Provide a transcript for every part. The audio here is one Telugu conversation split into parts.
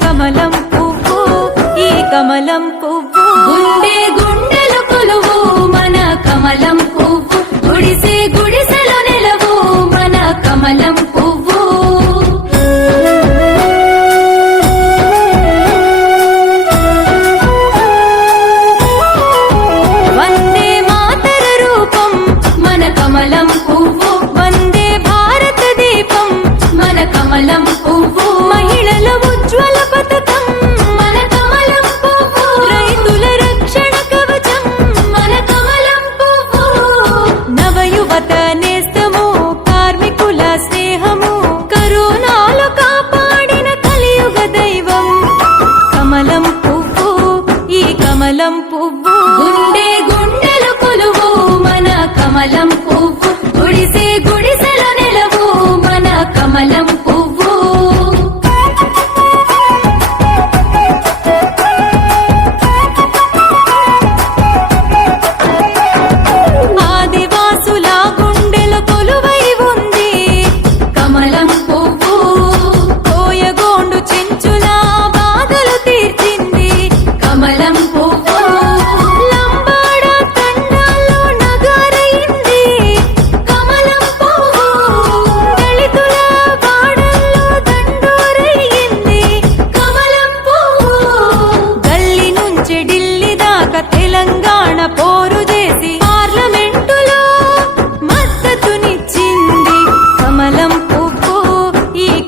కమలం పువ్వు ఈ కమలం పువ్వు. గుండె గుండెలు కొలువు మన కమలం పువ్వు. గుడిసే గుడిసెలు నిలవు మన కమలం పువ్వు. వందే కమలం పువ్వు. వందే భారత దీపం మన కమలం పువ్వు. కమలం పువ్వు.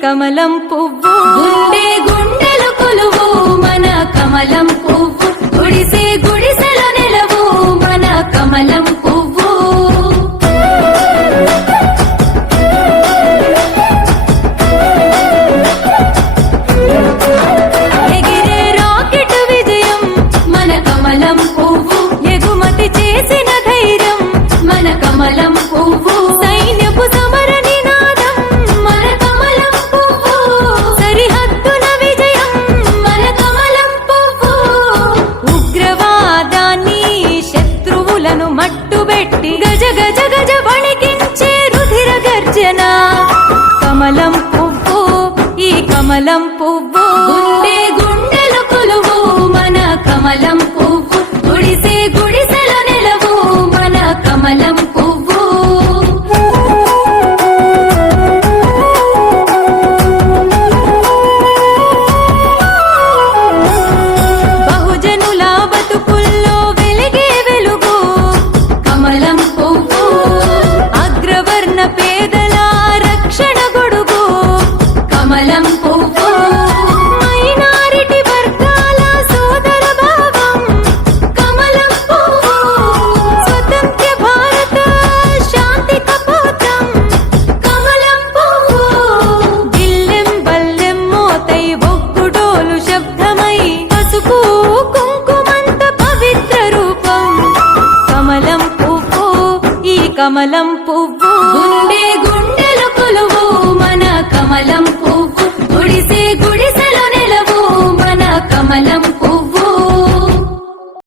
కమలం పువ్వు. గుండె గుండెలు కొలువు మన కమలం పువ్వు. గుడిసే కమలం పువ్వు. కమలం పువ్వు